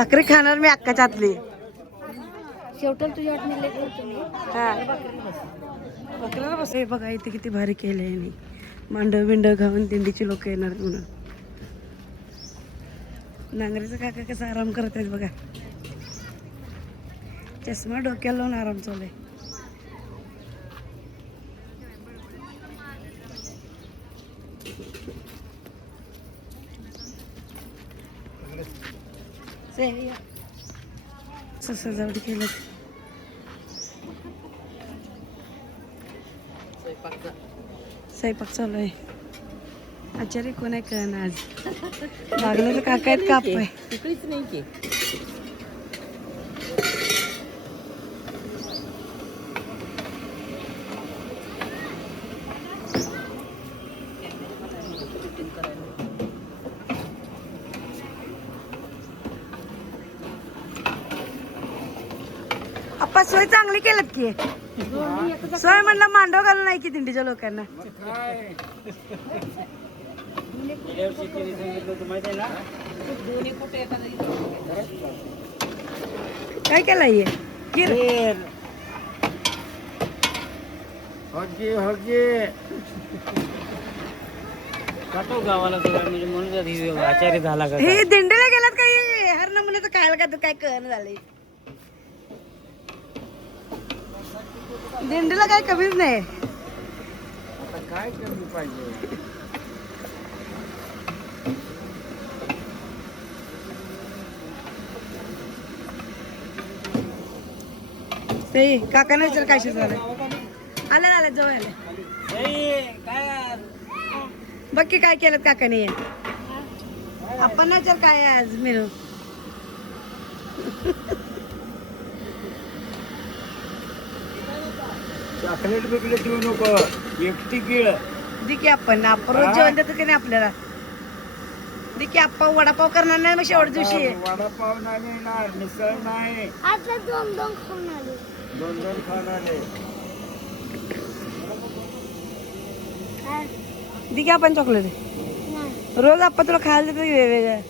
भाकरी खाणार मी अक्काच्या हातली. शेवटल तुझ्या वाटणी लेट करतो मी. बकऱ्याला बस. हे बघा इथे किती भारी केले आहे. मांडव बिंडव घालून दिंडीची लोक येणार म्हणून. नांगरेचा काका कसा आराम करत आहेत बघा. चष्मा डोक्याला लावून आराम चालू आहे. सजावट केलं. स्वयंपाक चालू आहे. आचार्य कोण आहे कळना आज. लागलं काका आहेत काप आहे. तिकडेच नाही की. आप्पा सोय चांगली केलं की. सोय म्हणलं मांडव घालून नाही की दिंडीच्या लोकांना. काय केलं ये गिर गावाला म्हणून आचार्य झाला का. हे दिंडीला गेलात काय हर नमुन्याचं खायला का काय कळण झालंय. दिंडीला काय कमीच नाही. काय कमी पाहिजे. ते काकाने विचार काय झालं. आलं आलं जवळ आलं. बघ की काय केलं काकाने. आपण ना विचार काय आज मेनू. चॉकलेट बिकलेट देऊ नको. एकटी गिळ दि की आपण रोज जेवण देतो की नाही आपल्याला. दि की आपण वडापाव करणार नाही मग शेवट दिवशी. वडापाव नाही येणार. मिसळ नाही. आता दोन दोन खाऊन आले. दोन दोन खाणार दि की आपण चॉकलेट. रोज आपण तुला खायला देतो वेगवेगळं.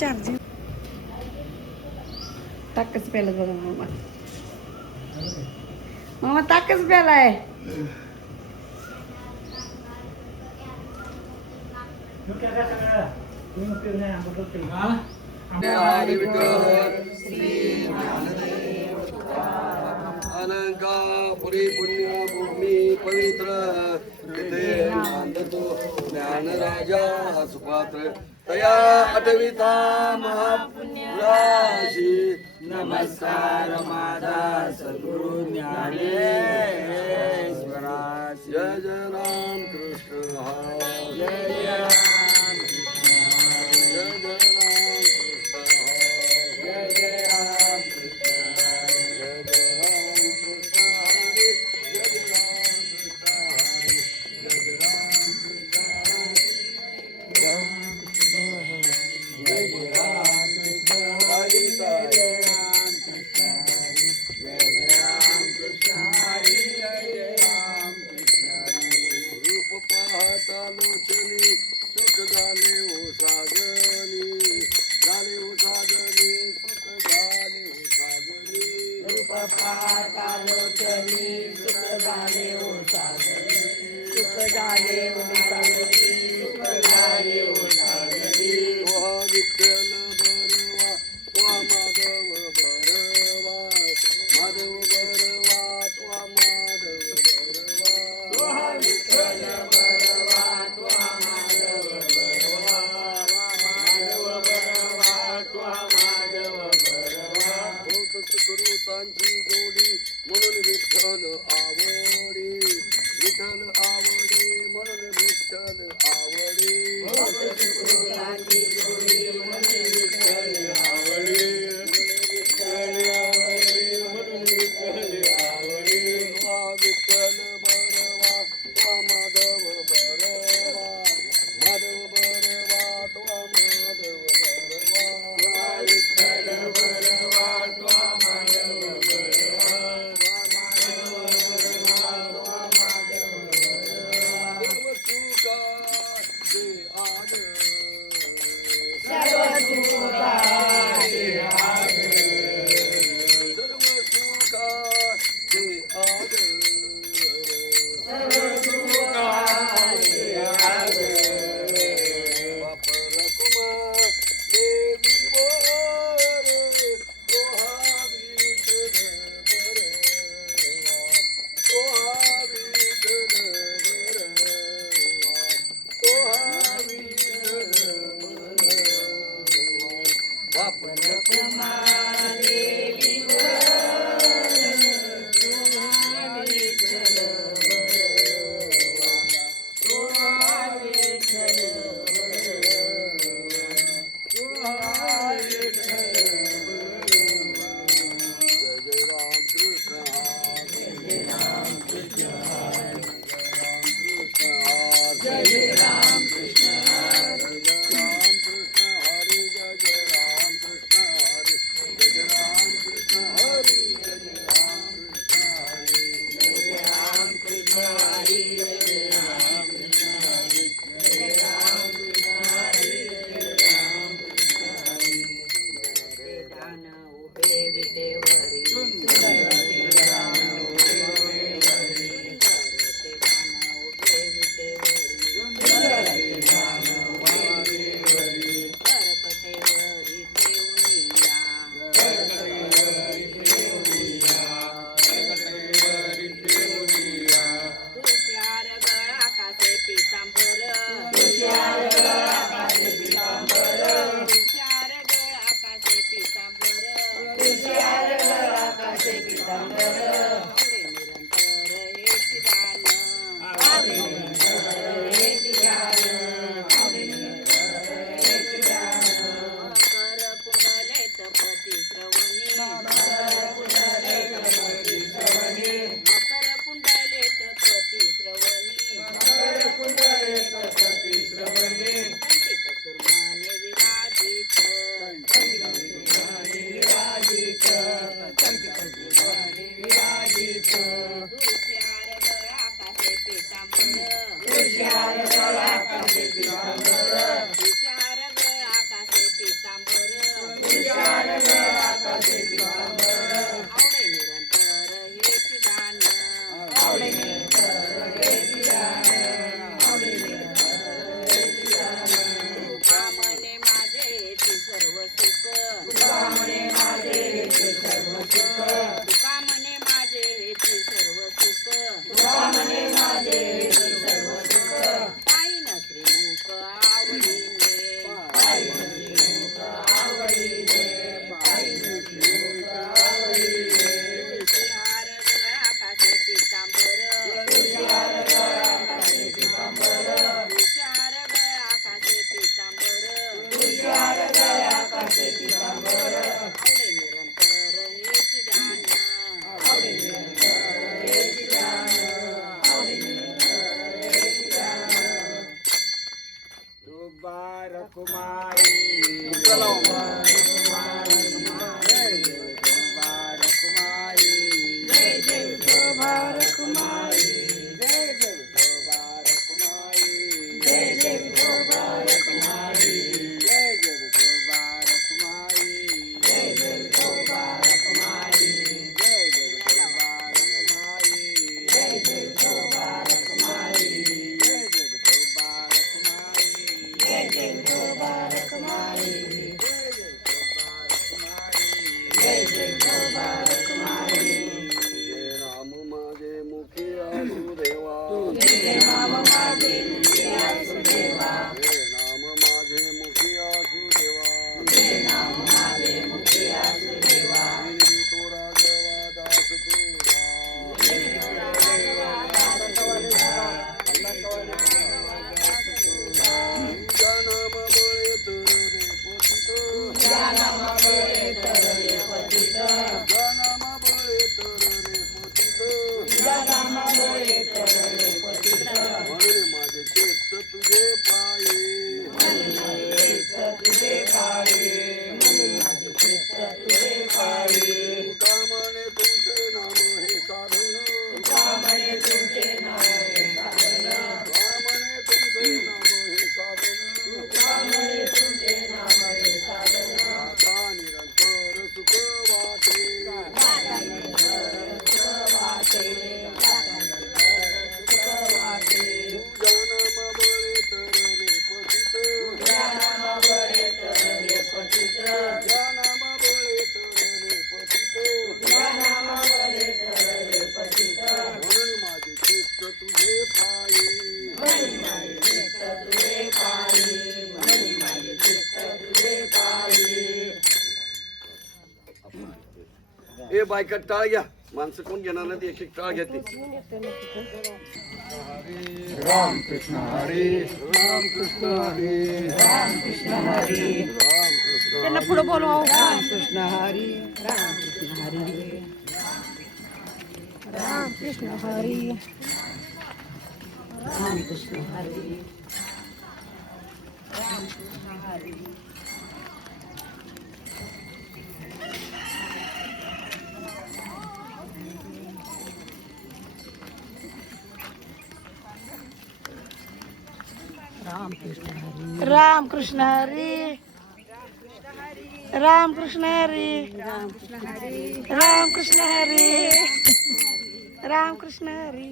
चार्जिंग ताकच प्यायला बघा मामा. मामा ताकच प्यालाय. अनंकापुरी पुण्यभूमी पवित्र तिथे नांदतो ज्ञानराजा सुपात्र तया अटविता महापुराशी नमस्कार माझा सद्गुरु ज्ञानेश्वरा. जय जय राम कृष्ण हरी. जय जय राम कृष्ण हरी. जय जय राम कृष्ण हरी. जय जय राम कृष्ण हरी. जय जय राम कृष्ण हरी. जय जय राम कृष्ण हरी. जय जय राम कृष्ण हरी. जय जय राम कृष्ण हरी. जय जय राम कृष्ण हरी. जय जय राम कृष्ण हरी. जय जय राम कृष्ण हरी. रूप पाहता लोचनी सुख झाले ओ साजनी. झाले ओ साजनी सुख झाले ओ साजनी. रूप पाहता लोचनी सुख झाले ओ साजनी. सुख झाले ओ साजनी. सुख झाले ओ साजनी. तो विठ्ठल बरवा तो माधव बरवा. माधव बरवा तो माधव बरवा. तो विठ्ठल बरवा तो माधव बरवा. माधव बरवा तो माधव बरवा. होत सुकृतांची जोडी म्हणून विठ्ठल आवडी. विठ्ठल आवडी म्हणून विठ्ठल आवडी. होत सुकृतांची जोडी म्हणून विठ्ठल आवडी. विठ्ठल आवडी म्हणून विठ्ठल आवडी. वा विठ्ठल बरवा वा माधव बरवा. माधव बरवा वा माधव बरवा. वा विठ्ठल बरवा जय जय राम कृष्ण हरी जय जय राम कृष्ण हरी जय जय राम कृष्ण हरी जय जय राम कृष्ण हरी जय जय राम कृष्ण हरी जय जय राम कृष्ण हरी जय जय राम कृष्ण हरी जय जय राम कृष्ण हरी दान उभे विटेवरी सुंदर ते दान उभे विटेवरी ते दान उभे विटेवरी सुंदर ते दान उभे विटेवरी करकटेवरी ठेवूनिया करकटेवरी ठेवूनिया करकटेवरी ठेवूनिया तुषार गळा कासे पितांबर तुषार गळा कासे पितांबर तुषार गळा कासे पितांबर तुषार गळा कासे पितांबर आवडे निरंतर हेची दान आवडे निरंतर हेची दान आवडे निरंतर हेची दान कर कुंडले तपती श्रवणी मकर कुंडले तपती श्रवणी मकर कुंडले तपती श्रवणी मकर कुंडले तपती श्रवणी कंटिक सुरमाने विराजित कंटिकसुरमाने विराजित कंटिकसुरमाने विराजित तुषार गळा कासे पितांबर तुषार गळा कासे पितांबर तुषार गळा कासे पितांबर तुषार गळा कासे पितांबर आवडे निरंतर हेची दान आवडे निरंतर हेची दान आवडे निरंतर हेची दान तुका मने माझे हेची सर्व सुख तुका म्हणे माझे हेचे सर्व सुख तुका मने माझे हेची सर्व सुख तुका म्हणे माझे हेचे सर्व सुख पायीन श्रीमुख आवडीने पायीन श्रीमुख आवडीने पायीन श्रीमुख आवडीने तुषार गळा कासे पितांबर तुषार गळा कासे पितांबर तुषार गळा कासे पितांबर तुषार गळा कासे पितांबर आवडे निरंतर हेची दान आवडे निरंतर हेची दान आवडे निरंतर हेची दान दुबार कुमारी दुबार कुमारी जय जय दुबार कुमारी जय जय दुबार कुमारी जय जय दुबार कुमारी जय जय दुबार कुमारी जय जय दुबार कुमारी जय जय दुबार कुमारी जय जय दुबार कुमारी जय जय दुबार कुमारी जय जय दुबार कुमारी जय जय दुबार कुमारी जय जय दुबार कुमारी तुझे नाम माझे मुखी असू देवा तुझे नाम माझे मुखी असू देवा तुझे नाम माझे मुखी असू देवा तुझे नाम माझे मुखी असू देवा विनवी तोडा देवा दास तुझा विनवी तोडा देवा दास तुझा तुझ्या नाम बळे तर रे पतित तुझ्या नाम बळे तर रे पतित तुझ्या नाम बळे तर रे पतित तुझ्या नाम बळे तर रे पतित म्हणून माझे चित्त तुझे पाये म्हणून माझे चित्त तुझे पाये म्हणून माझे चित्त तुझे पाये तुका म्हणे तुमचे नाम हे साधन तुका म्हणे तुमचे नाम हे साधन तुका म्हणे तुमचे नाम हे साधन तुका म्हणे तुमचे नाम हे साधन आता निरंतर सुख वाटे आता निरंतर सुख वाटे आता निरंतर सुख वाटे तुझ्या नाम बळे तरले पतित तुझ्या नाम बळे तरले पतित तुझ्या नाम बळे तरले पतित तुझ्या नाम बळे तरले पतित म्हणून माझे चित्त तुझे पाये म्हणून माझे चित्त तुझे पाये म्हणून माझे चित्त तुझे पाये ए बायका टाळ घ्या माणसं कोण घेणार नाही एक एक टाळ घेते राम कृष्ण हरी राम कृष्ण हरी राम कृष्ण हरी राम कृष्ण त्यांना पुढे बोलवा राम कृष्ण हरी राम कृष्ण हरी राम कृष्ण हरी रामकृष्ण हरी. रामकृष्ण हरी. रामकृष्ण हरी. रामकृष्ण हरी. रामकृष्ण हरी. रामकृष्ण हरी. रामकृष्ण हरी.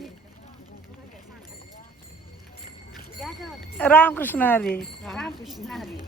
रामकृष्ण हरी. रामकृष्ण हरी.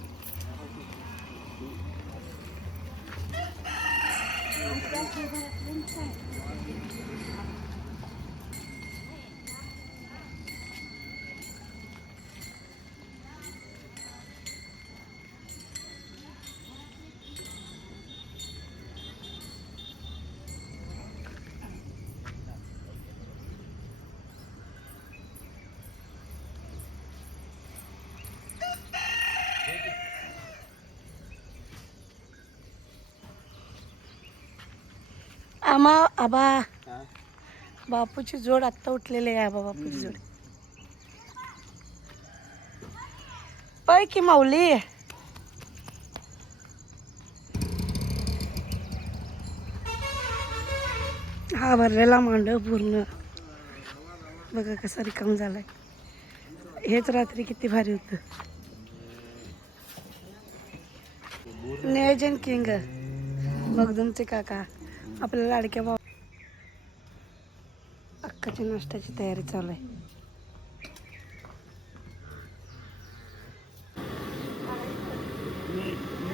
आबा बापूची जोड आत्ता उठलेली आहे. आबा बापूची जोड पाय की माऊली. हा भरलेला मांडव पूर्ण बघा कसा रिकाम झालाय. हेच रात्री किती भारी होत. नियोजन किंग मगदुमचे काका आपल्या लाडक्या भाऊ. अक्काच्या नाश्त्याची तयारी चालू आहे.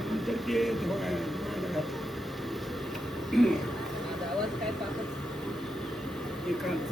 नंतर ते धुवायला घातलं. आवाज काय पाकच एकांचं